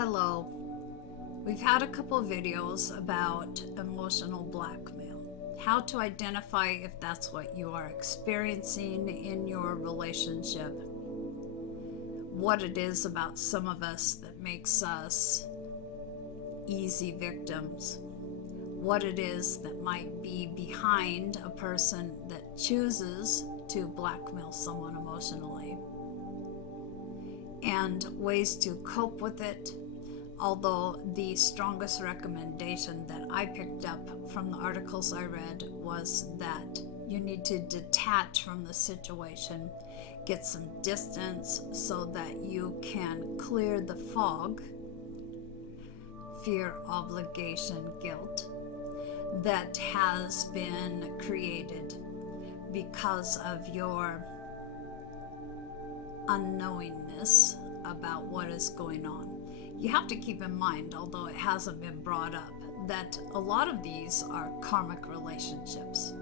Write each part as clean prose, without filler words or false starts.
Hello. We've had a couple videos about emotional blackmail, how to identify if that's what you are experiencing in your relationship, what it is about some of us that makes us easy victims, what it is that might be behind a person that chooses to blackmail someone emotionally, and ways to cope with it. Although the strongest recommendation that I picked up from the articles I read was that you need to detach from the situation, get some distance so that you can clear the fog, fear, obligation, guilt that has been created because of your unknowingness about what is going on. You have to keep in mind, although it hasn't been brought up, that a lot of these are karmic relationships.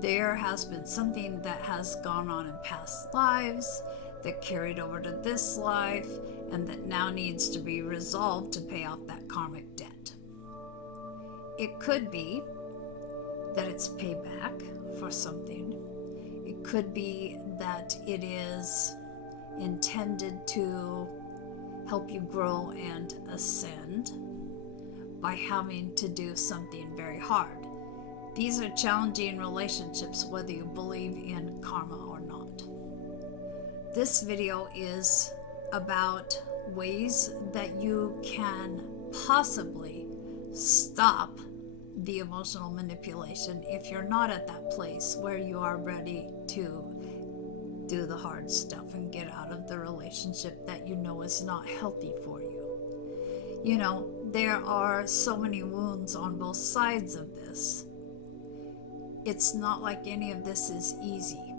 There has been something that has gone on in past lives that carried over to this life and that now needs to be resolved to pay off that karmic debt. It could be that it's payback for something. It could be that it is intended to help you grow and ascend by having to do something very hard. These are challenging relationships, whether you believe in karma or not. This video is about ways that you can possibly stop the emotional manipulation if you're not at that place where you are ready to do the hard stuff and get out of the relationship that you know is not healthy for you. You know, there are so many wounds on both sides of this. It's not like any of this is easy.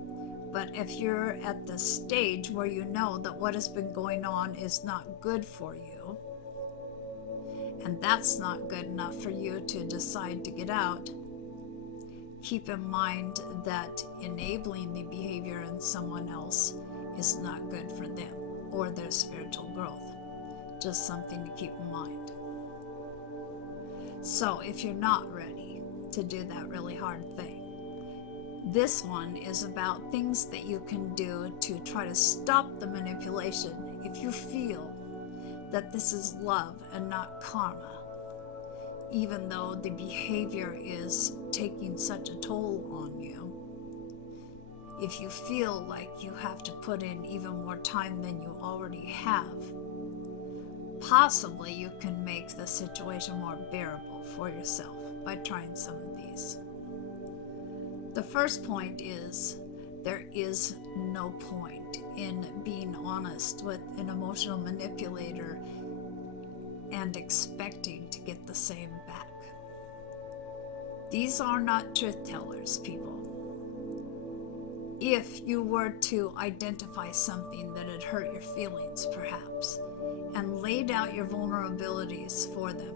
But if you're at the stage where you know that what has been going on is not good for you, and that's not good enough for you to decide to get out, keep in mind that enabling the behavior in someone else is not good for them or their spiritual growth. Just something to keep in mind. So if you're not ready to do that really hard thing, this one is about things that you can do to try to stop the manipulation if you feel that this is love and not karma, even though the behavior is taking such a toll on you. If you feel like you have to put in even more time than you already have, possibly you can make the situation more bearable for yourself by trying some of these. The first point is there is no point in being honest with an emotional manipulator and expecting to get the same back. These are not truth tellers, people. If you were to identify something that had hurt your feelings, perhaps, and laid out your vulnerabilities for them,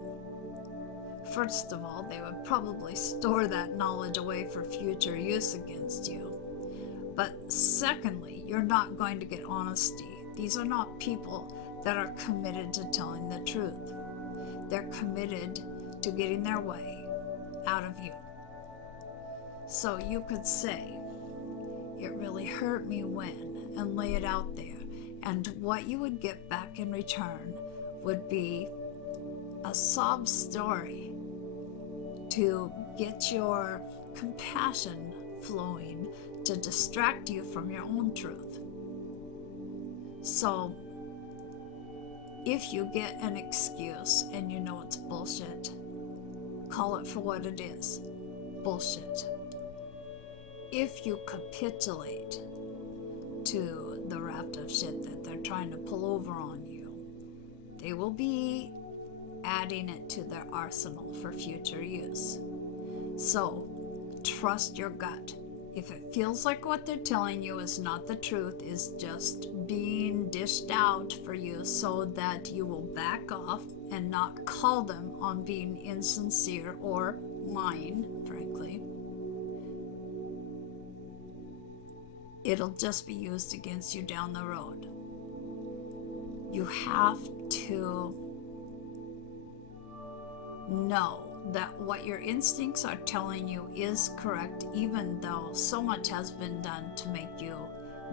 first of all, they would probably store that knowledge away for future use against you. But secondly, you're not going to get honesty. These are not people that are committed to telling the truth. They're committed to getting their way out of you. So you could say, it really hurt me when, and lay it out there. And what you would get back in return would be a sob story to get your compassion flowing, to distract you from your own truth. So if you get an excuse and you know it's bullshit, call it for what it is, bullshit. If you capitulate to the raft of shit that they're trying to pull over on you, they will be adding it to their arsenal for future use. So trust your gut. If it feels like what they're telling you is not the truth, is just being dished out for you so that you will back off and not call them on being insincere or lying, frankly, it'll just be used against you down the road. You have to know that what your instincts are telling you is correct, even though so much has been done to make you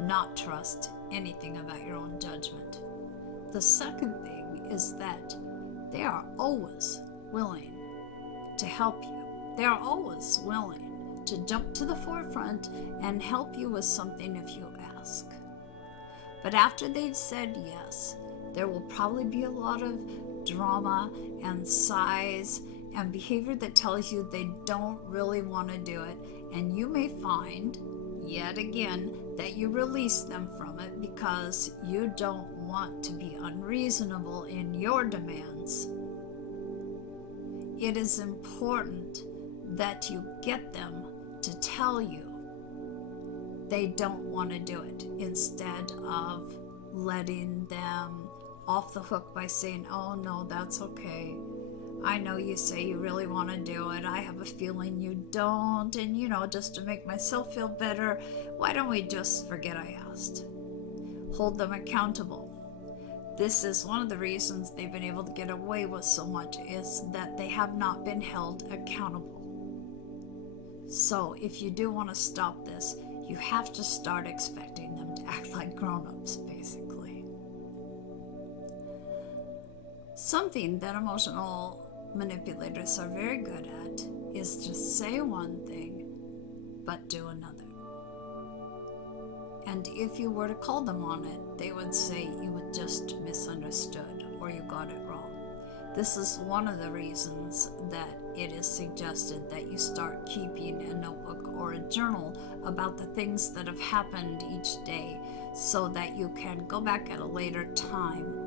not trust anything about your own judgment. The second thing is that they are always willing to help you. They are always willing to jump to the forefront and help you with something if you ask. But after they've said yes, there will probably be a lot of drama and sighs and behavior that tells you they don't really want to do it. And you may find, yet again, that you release them from it because you don't want to be unreasonable in your demands. It is important that you get them to tell you they don't want to do it, instead of letting them off the hook by saying, oh no, that's okay. I know you say you really want to do it. I have a feeling you don't. And just to make myself feel better, why don't we just forget I asked? Hold them accountable. This is one of the reasons they've been able to get away with so much, is that they have not been held accountable. So if you do want to stop this, you have to start expecting them to act like grown-ups, basically. Something that emotional manipulators are very good at is to say one thing, but do another. And if you were to call them on it, they would say you would just misunderstood or you got it wrong. This is one of the reasons that it is suggested that you start keeping a notebook or a journal about the things that have happened each day, so that you can go back at a later time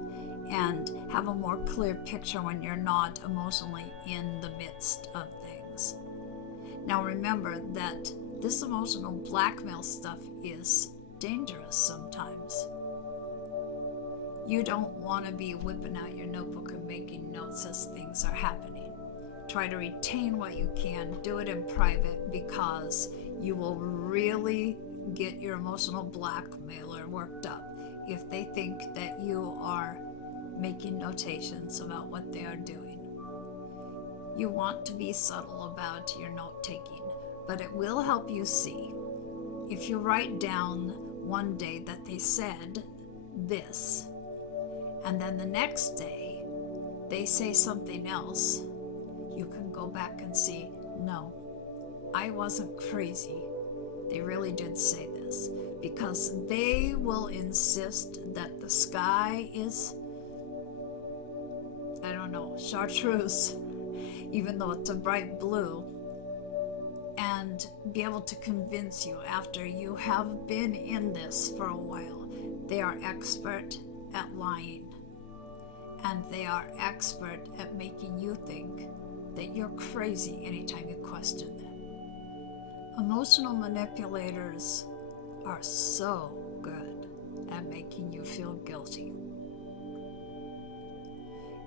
and have a more clear picture when you're not emotionally in the midst of things. Now remember that this emotional blackmail stuff is dangerous sometimes. You don't want to be whipping out your notebook and making notes as things are happening. Try to retain what you can. Do it in private, because you will really get your emotional blackmailer worked up if they think that you are making notations about what they are doing. You want to be subtle about your note-taking, but it will help you see. If you write down one day that they said this, and then the next day they say something else, you can go back and see, no, I wasn't crazy. They really did say this, because they will insist that the sky is, I don't know, chartreuse, even though it's a bright blue, and be able to convince you after you have been in this for a while. They are expert at lying, and they are expert at making you think that you're crazy anytime you question them. Emotional manipulators are so good at making you feel guilty.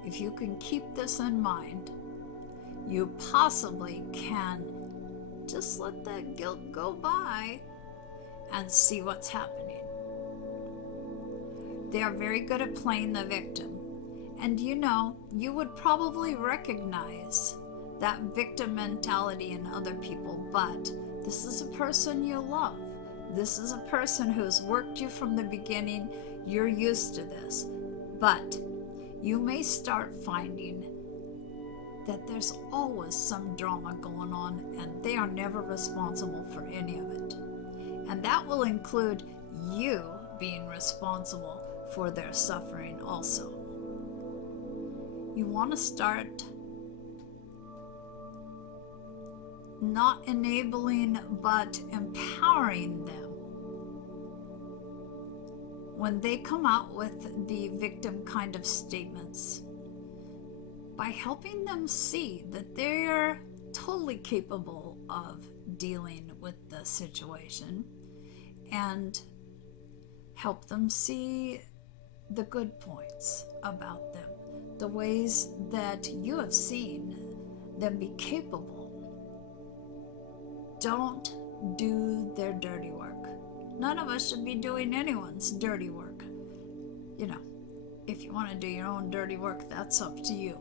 If you can keep this in mind, you possibly can just let that guilt go by and see what's happening. They are very good at playing the victim. And you would probably recognize that victim mentality in other people, but this is a person you love. This is a person who's worked you from the beginning. You're used to this. But you may start finding that there's always some drama going on, and they are never responsible for any of it. And that will include you being responsible for their suffering also. You want to start not enabling, but empowering them when they come out with the victim kind of statements, by helping them see that they're totally capable of dealing with the situation, and help them see the good points about them, the ways that you have seen them be capable. Don't do their dirty work. None of us should be doing anyone's dirty work. If you want to do your own dirty work, that's up to you.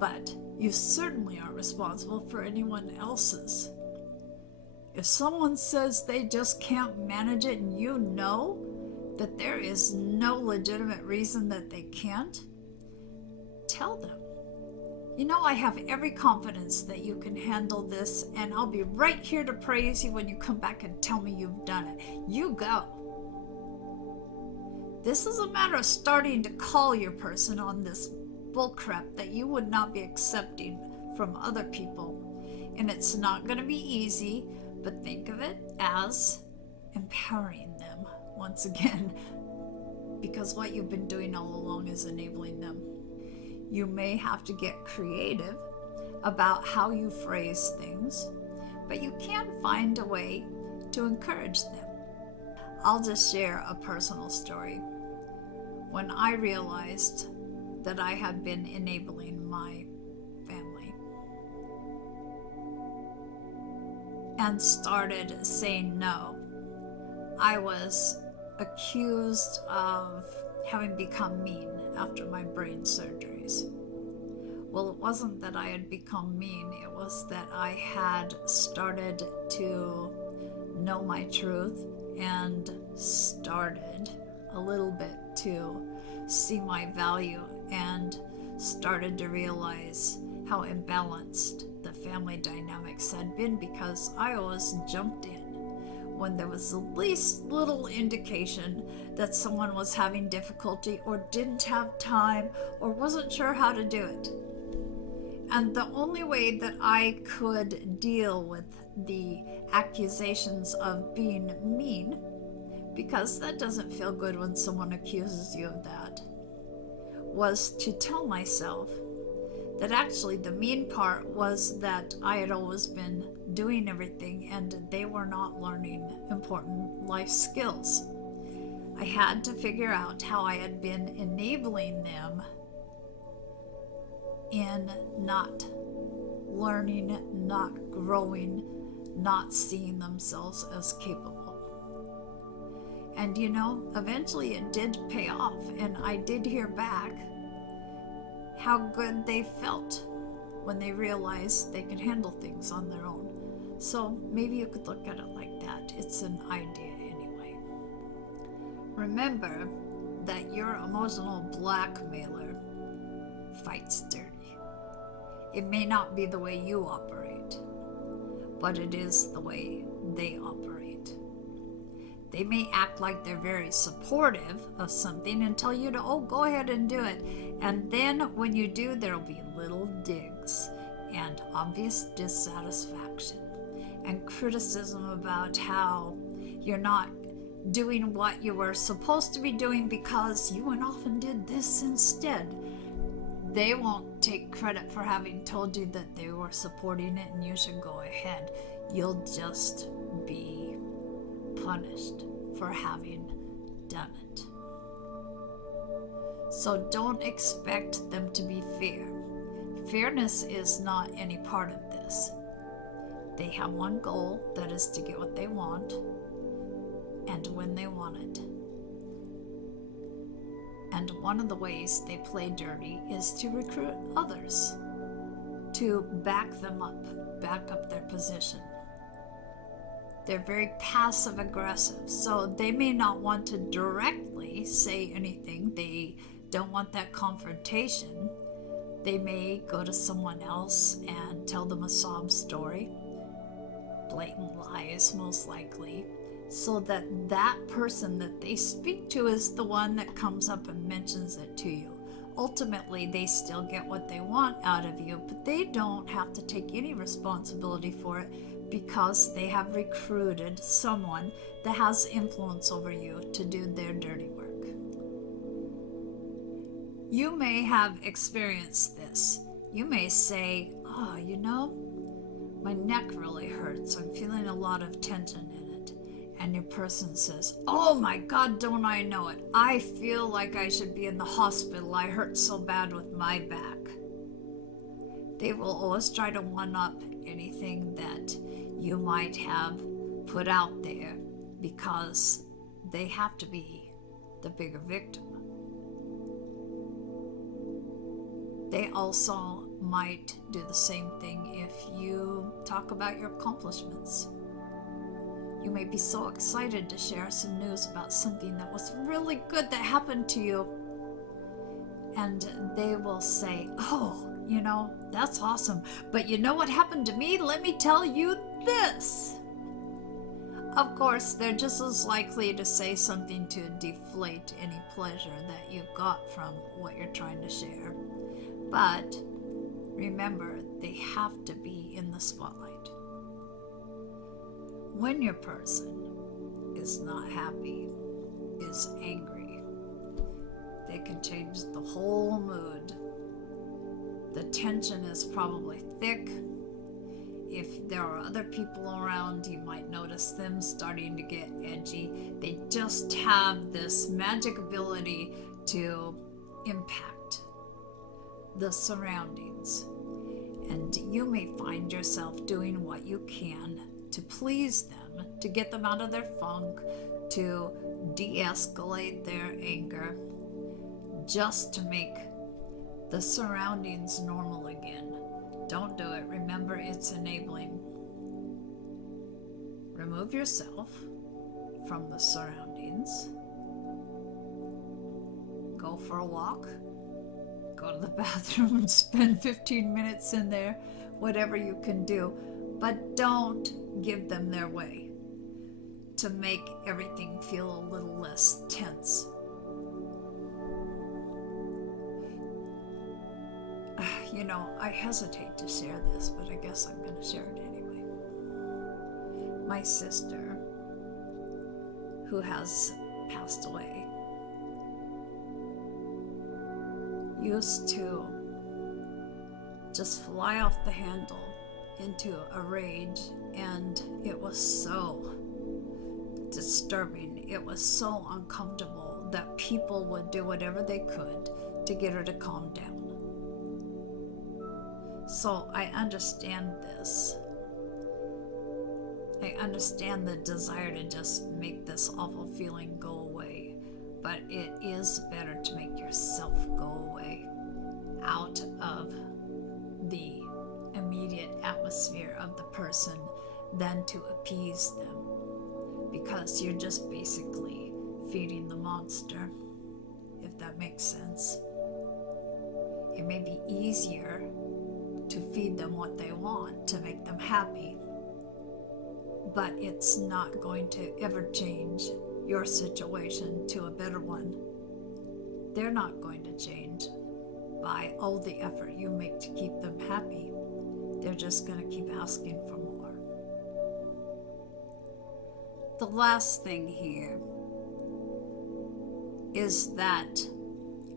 But you certainly aren't responsible for anyone else's. If someone says they just can't manage it and you know that there is no legitimate reason that they can't, tell them. You know, I have every confidence that you can handle this, and I'll be right here to praise you when you come back and tell me you've done it. You go. This is a matter of starting to call your person on this bullcrap that you would not be accepting from other people. And it's not going to be easy, but think of it as empowering them once again, because what you've been doing all along is enabling them. You may have to get creative about how you phrase things, but you can find a way to encourage them. I'll just share a personal story. When I realized that I had been enabling my family and started saying no, I was accused of having become mean after my brain surgeries. Well, it wasn't that I had become mean, it was that I had started to know my truth and started a little bit to see my value and started to realize how imbalanced the family dynamics had been, because I always jumped in when there was the least little indication that someone was having difficulty or didn't have time or wasn't sure how to do it. And the only way that I could deal with the accusations of being mean, because that doesn't feel good when someone accuses you of that, was to tell myself that actually the mean part was that I had always been doing everything and they were not learning important life skills. I had to figure out how I had been enabling them in not learning, not growing, not seeing themselves as capable. And you know, eventually it did pay off, and I did hear back how good they felt when they realized they could handle things on their own. So maybe you could look at it like that. It's an idea anyway. Remember that your emotional blackmailer fights dirty. It may not be the way you operate, but it is the way they operate. They may act like they're very supportive of something and tell you to, oh, go ahead and do it. And then when you do, there'll be little digs and obvious dissatisfaction and criticism about how you're not doing what you were supposed to be doing because you went off and did this instead. They won't take credit for having told you that they were supporting it and you should go ahead. You'll just be punished for having done it. So don't expect them to be fair. Fairness is not any part of this. They have one goal, that is to get what they want and when they want it. And one of the ways they play dirty is to recruit others to back them up, back up their position. They're very passive aggressive, so they may not want to directly say anything. They don't want that confrontation. They may go to someone else and tell them a sob story, blatant lies most likely, so that that person that they speak to is the one that comes up and mentions it to you. Ultimately, they still get what they want out of you, but they don't have to take any responsibility for it because they have recruited someone that has influence over you to do their dirty work. You may have experienced this. You may say, oh, you know, my neck really hurts. I'm feeling a lot of tension in it. And your person says, oh my God, don't I know it? I feel like I should be in the hospital. I hurt so bad with my back. They will always try to one-up anything that you might have put out there because they have to be the bigger victim. They also might do the same thing if you talk about your accomplishments. You may be so excited to share some news about something that was really good that happened to you. And they will say, oh, that's awesome. But you know what happened to me? Let me tell you this. Of course, they're just as likely to say something to deflate any pleasure that you got from what you're trying to share. But remember, they have to be in the spotlight. When your person is not happy, is angry, they can change the whole mood. The tension is probably thick. If there are other people around, you might notice them starting to get edgy. They just have this magic ability to impact the surroundings. And you may find yourself doing what you can to please them, to get them out of their funk, to de-escalate their anger, just to make the surroundings normal again. Don't do it. Remember, it's enabling. Remove yourself from the surroundings. Go for a walk. Go to the bathroom and spend 15 minutes in there. Whatever you can do. But don't give them their way to make everything feel a little less tense. I hesitate to share this, but I guess I'm going to share it anyway. My sister, who has passed away, used to just fly off the handle into a rage, and it was so disturbing. It was so uncomfortable that people would do whatever they could to get her to calm down. So I understand this. I understand the desire to just make this awful feeling go away, but it is better to make yourself go away out of the immediate atmosphere of the person than to appease them, because you're just basically feeding the monster, if that makes sense. It may be easier to feed them what they want, to make them happy, but it's not going to ever change your situation to a better one. They're not going to change by all the effort you make to keep them happy. They're just going to keep asking for more. The last thing here is that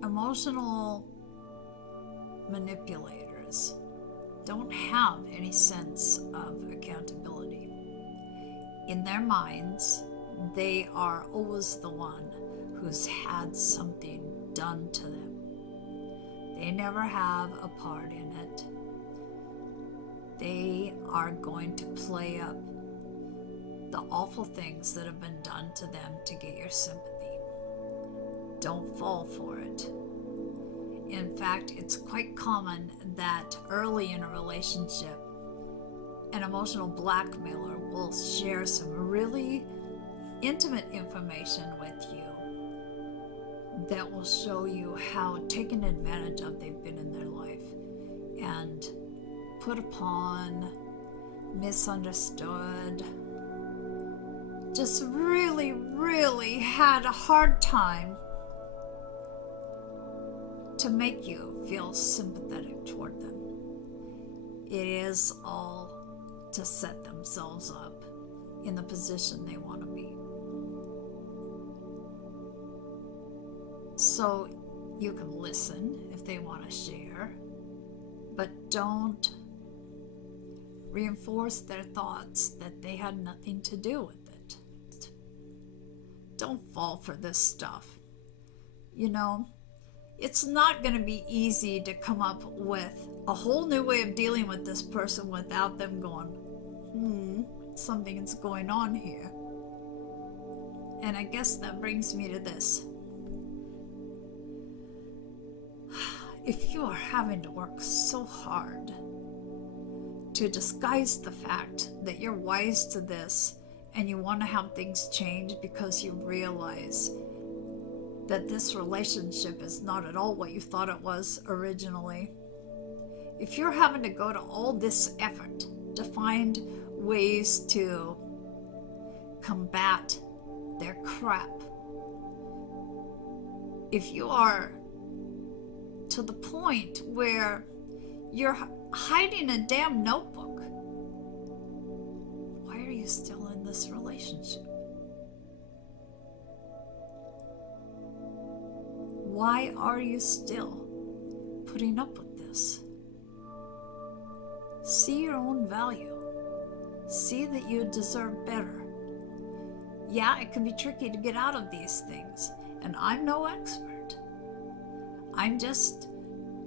emotional manipulators don't have any sense of accountability. In their minds, they are always the one who's had something done to them. They never have a part in it. They are going to play up the awful things that have been done to them to get your sympathy. Don't fall for it. In fact, it's quite common that early in a relationship, an emotional blackmailer will share some really intimate information with you that will show you how taken advantage of they've been in their life and put upon, misunderstood, just really, really had a hard time to make you feel sympathetic toward them. It is all to set themselves up in the position they want to be. So you can listen if they want to share, but don't reinforce their thoughts that they had nothing to do with it. Don't fall for this stuff. It's not going to be easy to come up with a whole new way of dealing with this person without them going, something's going on here. And I guess that brings me to this. if you are having to work so hard to disguise the fact that you're wise to this and you want to have things change because you realize that this relationship is not at all what you thought it was originally, if you're having to go to all this effort to find ways to combat their crap, if you are to the point where you're hiding a damn notebook, why are you still in this relationship? Why are you still putting up with this? See your own value. See that you deserve better. Yeah, it can be tricky to get out of these things, and I'm no expert. I'm just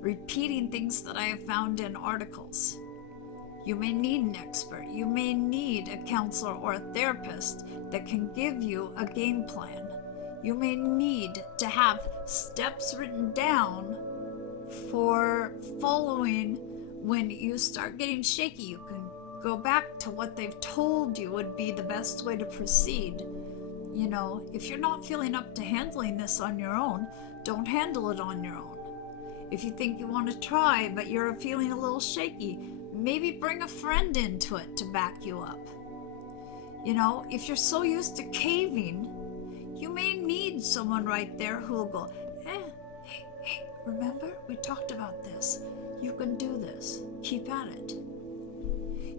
repeating things that I have found in articles. You may need an expert. You may need a counselor or a therapist that can give you a game plan. You may need to have steps written down for following when you start getting shaky. You can go back to what they've told you would be the best way to proceed. You know, if you're not feeling up to handling this on your own, don't handle it on your own. If you think you want to try, but you're feeling a little shaky, maybe bring a friend into it to back you up. You know, if you're so used to caving, you may need someone right there who will go, hey, remember? We talked about this. You can do this. Keep at it.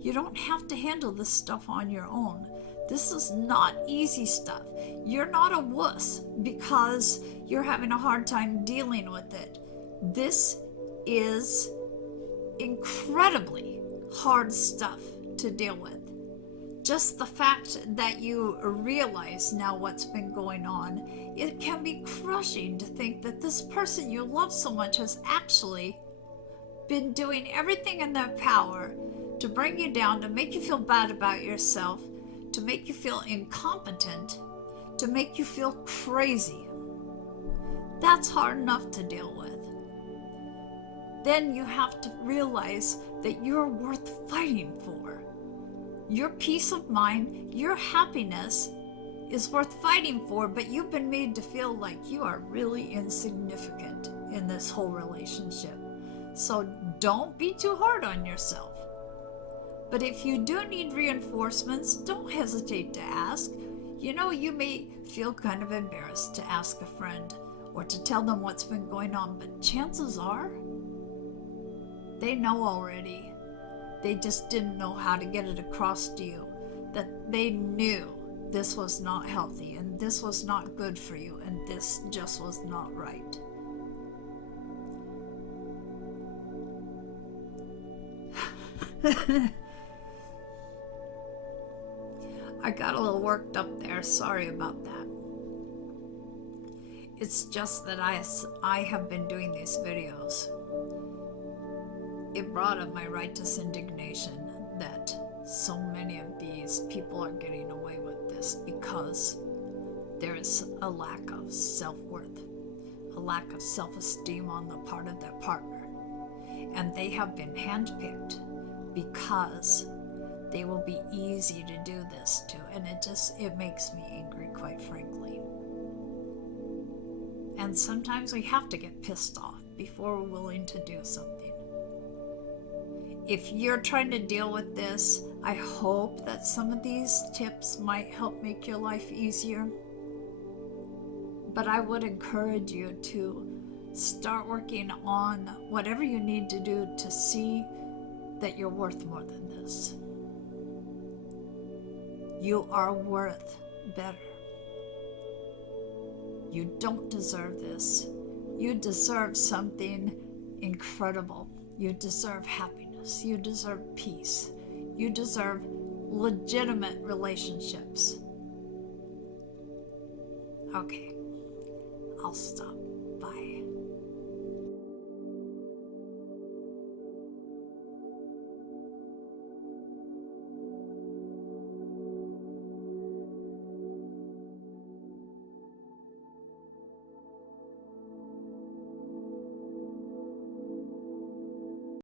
You don't have to handle this stuff on your own. This is not easy stuff. You're not a wuss because you're having a hard time dealing with it. This is incredibly hard stuff to deal with. Just the fact that you realize now what's been going on, it can be crushing to think that this person you love so much has actually been doing everything in their power to bring you down, to make you feel bad about yourself, to make you feel incompetent, to make you feel crazy. That's hard enough to deal with. Then you have to realize that you're worth fighting for. Your peace of mind, your happiness is worth fighting for, but you've been made to feel like you are really insignificant in this whole relationship. So don't be too hard on yourself. But if you do need reinforcements, don't hesitate to ask. You know, you may feel kind of embarrassed to ask a friend or to tell them what's been going on, but chances are they know already. They just didn't know how to get it across to you, that they knew this was not healthy and this was not good for you and this just was not right. I got a little worked up there. Sorry about that. It's just that I have been doing these videos. It brought up my righteous indignation that so many of these people are getting away with this because there is a lack of self-worth, a lack of self-esteem on the part of their partner. And they have been handpicked because they will be easy to do this to. And it makes me angry, quite frankly. And sometimes we have to get pissed off before we're willing to do something. If you're trying to deal with this, I hope that some of these tips might help make your life easier. But I would encourage you to start working on whatever you need to do to see that you're worth more than this. You are worth better. You don't deserve this. You deserve something incredible. You deserve happiness. You deserve peace. You deserve legitimate relationships. Okay, I'll stop.